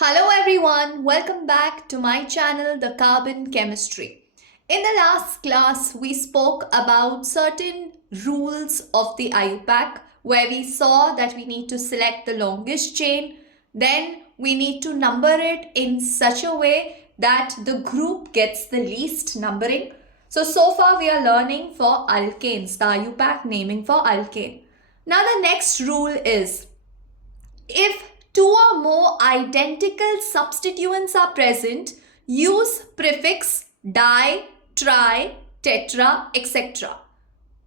Hello everyone, welcome back to my channel The Carbon Chemistry. In the last class, we spoke about certain rules of the IUPAC where we saw that we need to select the longest chain, then we need to number it in such a way that the group gets the least numbering. So far we are learning for alkanes, the IUPAC naming for alkane. Now the next rule is if two or more identical substituents are present, use prefix di, tri, tetra, etc.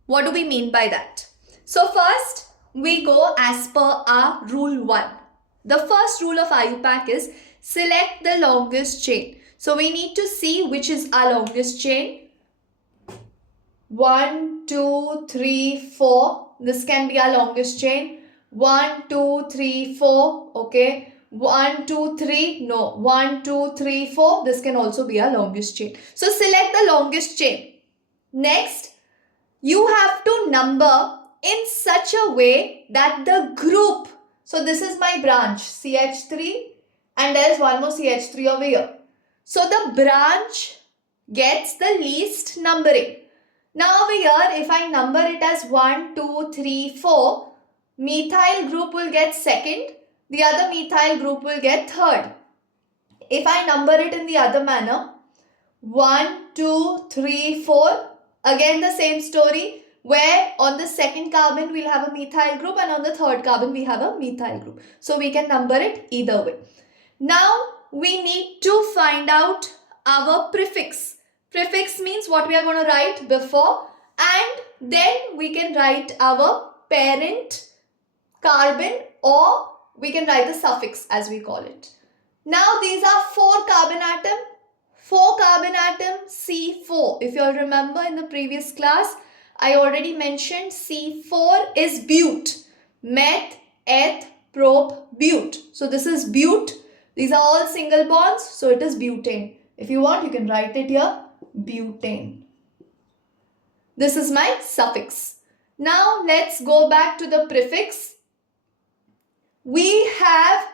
What do we mean by that? So first, we go as per our rule 1. The first rule of IUPAC is select the longest chain. So we need to see which is our longest chain. 1, 2, 3, 4. This can be our longest chain. 1, 2, 3, 4. Okay. 1, 2, 3. No. 1, 2, 3, 4. This can also be our longest chain. So select the longest chain. Next, you have to number in such a way that the group. So this is my branch CH3 and there is one more CH3 over here. So the branch gets the least numbering. Now over here, if I number it as 1, 2, 3, 4, methyl group will get second, the other methyl group will get third. If I number it in the other manner, 1, 2, 3, 4, again the same story where on the second carbon we'll have a methyl group and on the third carbon we have a methyl group. So we can number it either way. Now we need to find out our prefix. Prefix means what we are going to write before and then we can write our parent carbon or we can write the suffix as we call it. Now these are 4 carbon atom. 4 carbon atom C4. If you all remember in the previous class, I already mentioned C4 is bute. Meth, eth, prop, bute. So this is bute. These are all single bonds. So it is butane. If you want, you can write it here. Butane. This is my suffix. Now let's go back to the prefix. We have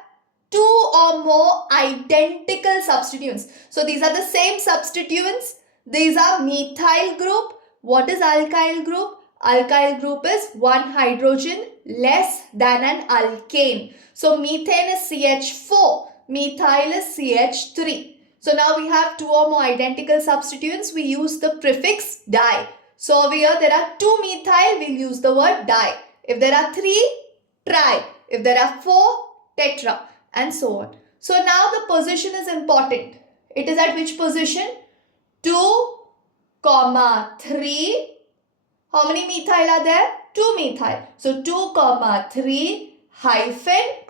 2 or more identical substituents. So these are the same substituents. These are methyl group. What is alkyl group? Alkyl group is 1 hydrogen less than an alkane. So methane is CH4. Methyl is CH3. So now we have 2 or more identical substituents. We use the prefix di. So over here there are 2 methyl. We'll use the word di. If there are 3, tri. If there are 4, tetra. And so on. So now the position is important. It is at which position? 2, 3. How many methyl are there? 2 methyl. So 2, 3 hyphen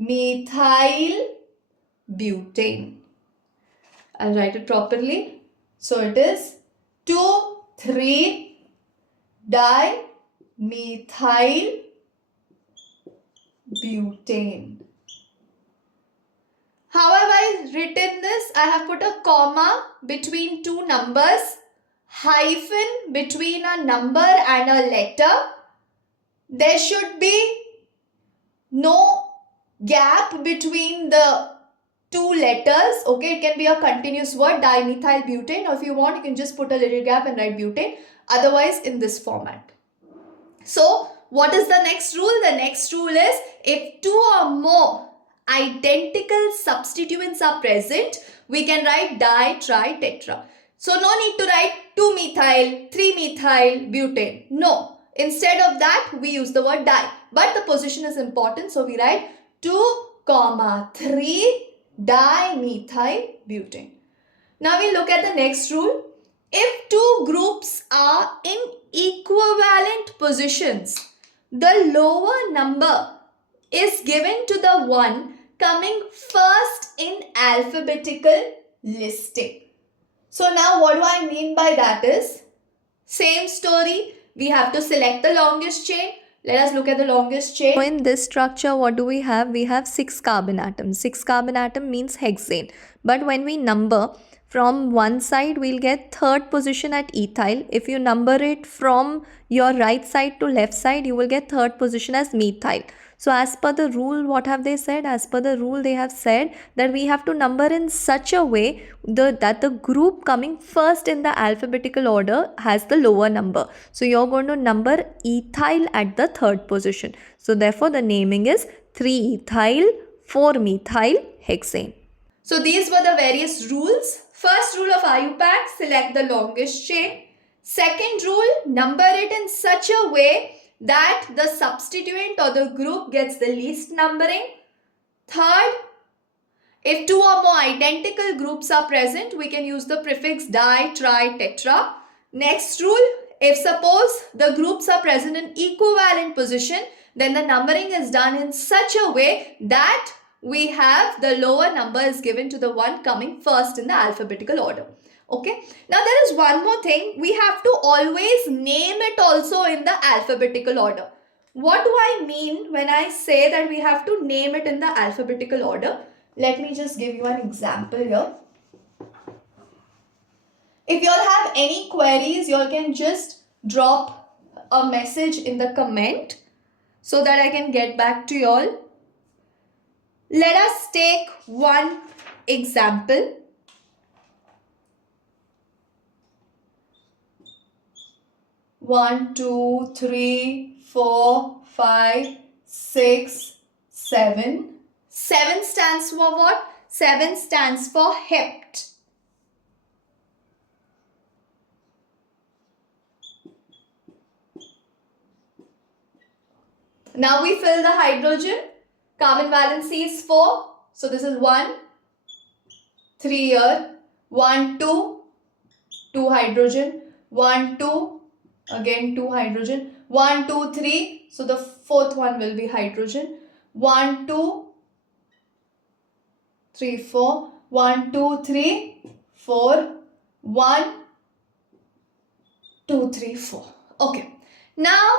dimethyl butane. I'll write it properly. So it is 2, 3 dimethyl butane. How have I written this? I have put a comma between 2 numbers, hyphen between a number and a letter. There should be no gap between the 2 letters. Okay, it can be a continuous word, dimethyl butane, or if you want, you can just put a little gap and write butane. Otherwise, in this format. So, what is the next rule? The next rule is if 2 or more identical substituents are present, we can write di, tri, tetra. So, no need to write 2 methyl, 3 methyl butane. No. Instead of that, we use the word di. But the position is important. So, we write 2, 3 dimethyl butane. Now, we look at the next rule. If 2 groups are in equivalent positions, the lower number is given to the one coming first in alphabetical listing. So now what do I mean by that is, same story, we have to select the longest chain. Let us look at the longest chain. So in this structure, what do we have? We have 6 carbon atoms. 6 carbon atom means hexane. But when we number from one side, we'll get third position at ethyl. If you number it from your right side to left side, you will get third position as methyl. So as per the rule, what have they said? As per the rule, they have said that we have to number in such a way that the group coming first in the alphabetical order has the lower number. So you're going to number ethyl at the third position. So therefore the naming is 3-ethyl 4-methyl hexane. So these were the various rules. First rule of IUPAC, select the longest chain. Second rule, number it in such a way that the substituent or the group gets the least numbering. Third, if two or more identical groups are present, we can use the prefix di, tri, tetra. Next rule, if suppose the groups are present in equivalent position, then the numbering is done in such a way that we have the lower number is given to the one coming first in the alphabetical order. Okay. Now there is one more thing. We have to always name it also in the alphabetical order. What do I mean when I say that we have to name it in the alphabetical order? Let me just give you an example here. If you all have any queries, you all can just drop a message in the comment so that I can get back to you all. Let us take one example. One, two, three, 4, 5, 6, 7. 7 stands for what? 7 stands for hept. Now we fill the hydrogen. Carbon valency is 4. So this is 1, 3 here. 1, 2, 2 hydrogen. 1, 2, again 2 hydrogen. 1, 2, 3. So the fourth one will be hydrogen. 1, 2, 3, 4. 1, 2, 3, 4. 1, 2, 3, 4. Okay. Now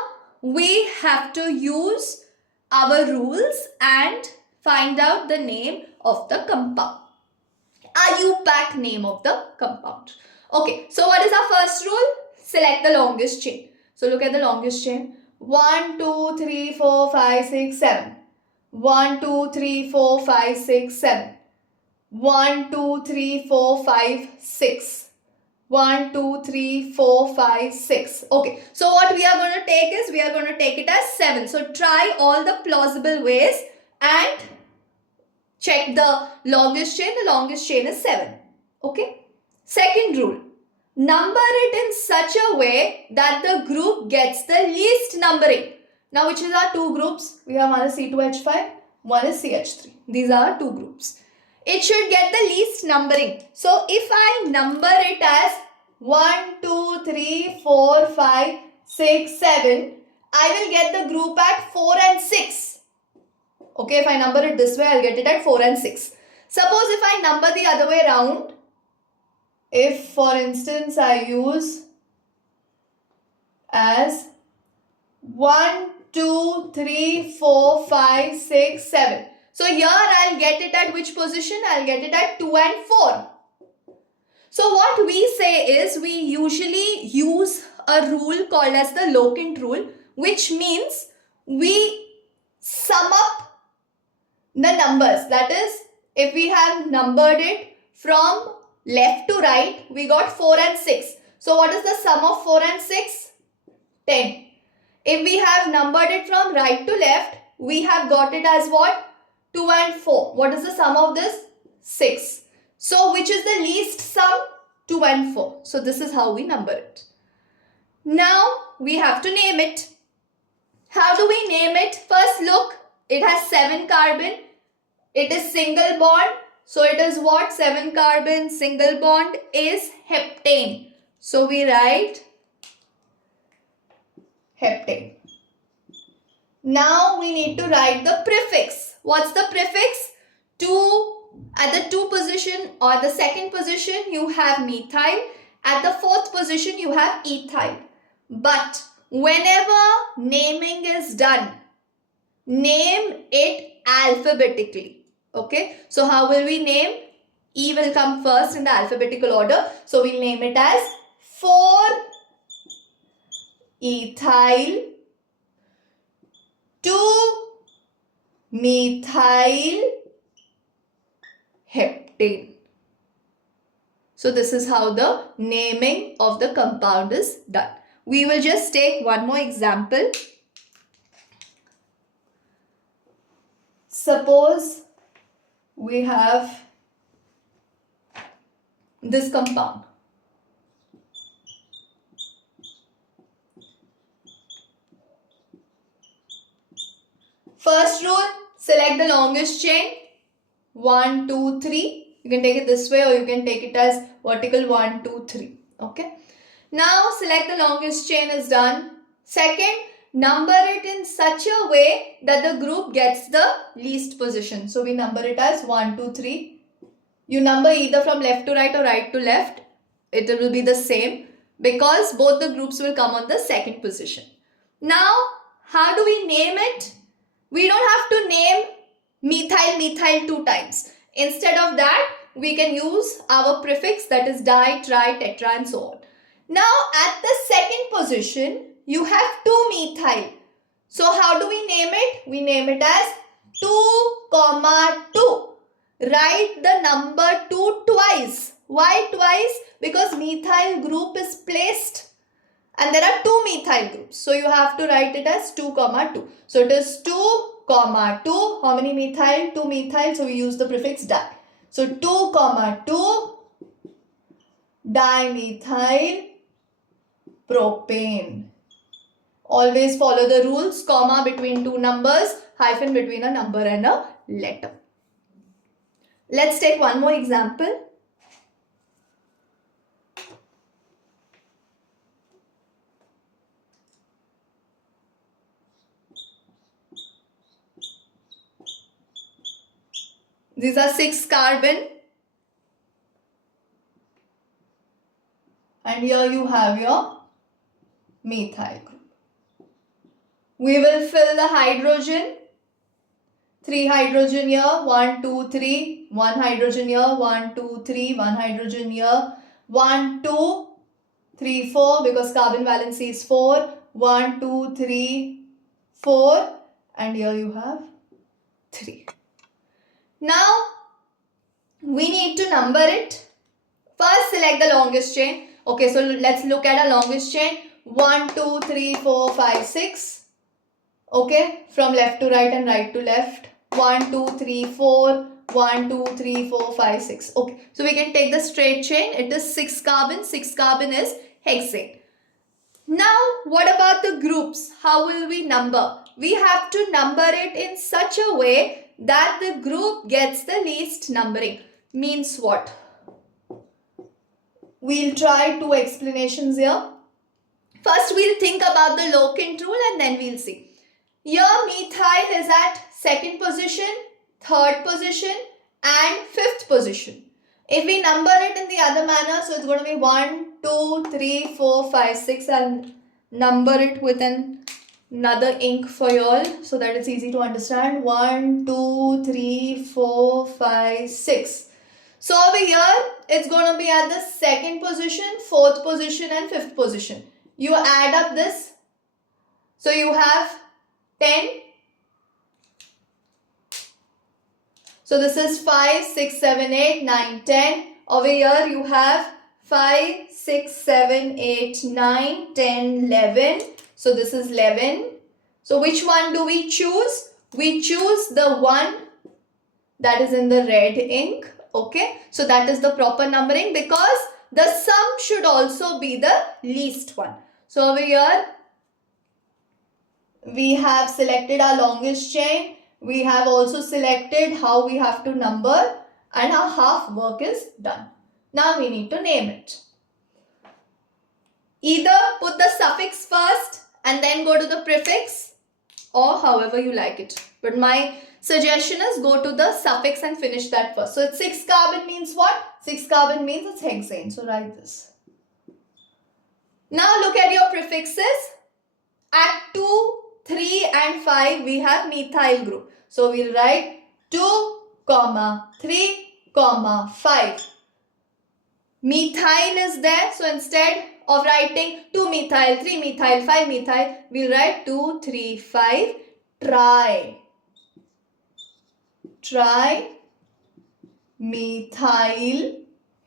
we have to use our rules and find out the name of the compound. IUPAC name of the compound. Okay. So what is our first rule? Select the longest chain. So look at the longest chain. 1, 2, 3, 4, 5, 6, 7. 1, 2, 3, 4, 5, 6, 7. 1, 2, 3, 4, 5, 6. 1, 2, 3, 4, 5, 6. Okay. So what we are going to take is, we are going to take it as 7. So try all the plausible ways and check the longest chain. The longest chain is 7. Okay. Second rule. Number it in such a way that the group gets the least numbering. Now which is our two groups? We have one is C2H5, one is CH3. These are our two groups. It should get the least numbering. So if I number it as 1, 2, 3, 4, 5, 6, 7, I will get the group at 4 and 6. Okay, if I number it this way, I'll get it at 4 and 6. Suppose if I number the other way around, if for instance I use as 1, 2, 3, 4, 5, 6, 7. So here I'll get it at which position? I'll get it at 2 and 4. So what we say is, we usually use a rule called as the locant rule, which means we sum up the numbers. That is, if we have numbered it from left to right, we got 4 and 6. So what is the sum of 4 and 6? 10. If we have numbered it from right to left, we have got it as what? 2 and 4. What is the sum of this? 6. So which is the least sum? 2 and 4. So this is how we number it. Now we have to name it. How do we name it? First look, it has 7 carbon. It is single bond. So it is what? 7 carbon single bond is heptane. So we write heptane. Now we need to write the prefix. What's the prefix? At the 2 position or the second position you have methyl. At the 4th position you have ethyl. But whenever naming is done, name it alphabetically. Okay. So how will we name? E will come first in the alphabetical order. So we'll name it as 4-ethyl 2-methyl heptane. So this is how the naming of the compound is done. We will just take one more example. Suppose we have this compound. First rule, select the longest chain. 1, 2, 3. You can take it this way or you can take it as vertical 1, 2, 3. Okay. Now select the longest chain is done. Second, number it in such a way that the group gets the least position. So we number it as 1, 2, 3. You number either from left to right or right to left. It will be the same because both the groups will come on the second position. Now, how do we name it? We don't have to name methyl 2 times. Instead of that, we can use our prefix, that is di, tri, tetra and so on. Now, at the second position, you have 2-methyl. So, how do we name it? We name it as 2,2. Write the number 2 twice. Why twice? Because methyl group is placed and there are 2 methyl groups. So you have to write it as 2,2. So it is 2,2. How many methyl? 2 methyl. So we use the prefix di. So 2,2 dimethyl propane. Always follow the rules. Comma between two numbers. Hyphen between a number and a letter. Let's take one more example. These are 6 carbon. And here you have your methyl group. We will fill the hydrogen. 3 hydrogen here, 1, 2, 3, 1 hydrogen here, 1, 2, 3, 1 hydrogen here, 1, 2, 3, 4 because carbon valency is 4, 1, 2, 3, 4 and here you have 3. Now, we need to number it. First, select the longest chain. Okay, so let's look at our longest chain. 1, 2, 3, 4, 5, 6. Okay, from left to right and right to left. 1, 2, 3, 4. 1, 2, 3, 4, 5, 6. Okay, so we can take the straight chain. It is 6 carbon. 6 carbon is hexane. Now, what about the groups? How will we number? We have to number it in such a way that the group gets the least numbering. Means what? We'll try 2 explanations here. First, we'll think about the locant rule and then we'll see. Here, methyl is at 2nd position, 3rd position and 5th position. If we number it in the other manner, so it's going to be 1, 2, 3, 4, 5, 6 and number it with another ink for you all so that it's easy to understand. 1, 2, 3, 4, 5, 6. So over here, it's going to be at the 2nd position, 4th position and 5th position. You add up this. So you have 10. So this is 5, 6, 7, 8, 9, 10. Over here you have 5, 6, 7, 8, 9, 10, 11. So this is 11. So which one do we choose? We choose the one that is in the red ink. Okay. So that is the proper numbering because the sum should also be the least one. So over here we have selected our longest chain. We have also selected how we have to number and our half work is done. Now we need to name it. Either put the suffix first and then go to the prefix or however you like it. But my suggestion is go to the suffix and finish that first. So it's 6 carbon means what? 6 carbon means it's hexane. So write this. Now look at your prefixes. At 2, 3 and 5 we have methyl group. So we'll write 2, 3, comma 5. Methyl is there, so instead of writing 2 methyl, 3 methyl, 5 methyl, we'll write 2, 3, 5 trimethyl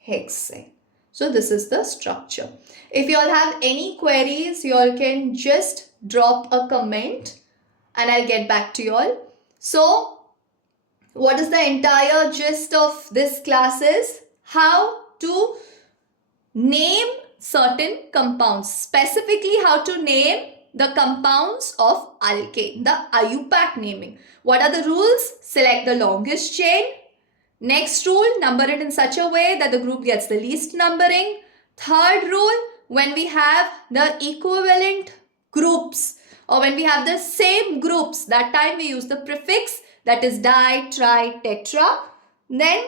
hexane. So this is the structure. If you all have any queries, you all can just drop a comment and I'll get back to you all. So what is the entire gist of this class is how to name certain compounds, specifically how to name the compounds of alkane, the IUPAC naming. What are the rules? Select the longest chain. Next rule, number it in such a way that the group gets the least numbering. Third rule, when we have the equivalent groups or when we have the same groups, that time we use the prefix, that is di, tri, tetra. Then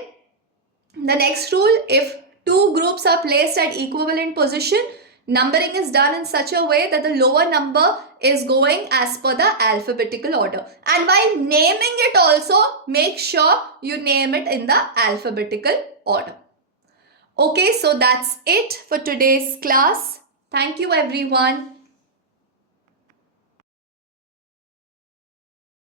the next rule, if two groups are placed at equivalent position, numbering is done in such a way that the lower number is going as per the alphabetical order. And while naming it also, make sure you name it in the alphabetical order. Okay, so that's it for today's class. Thank you everyone.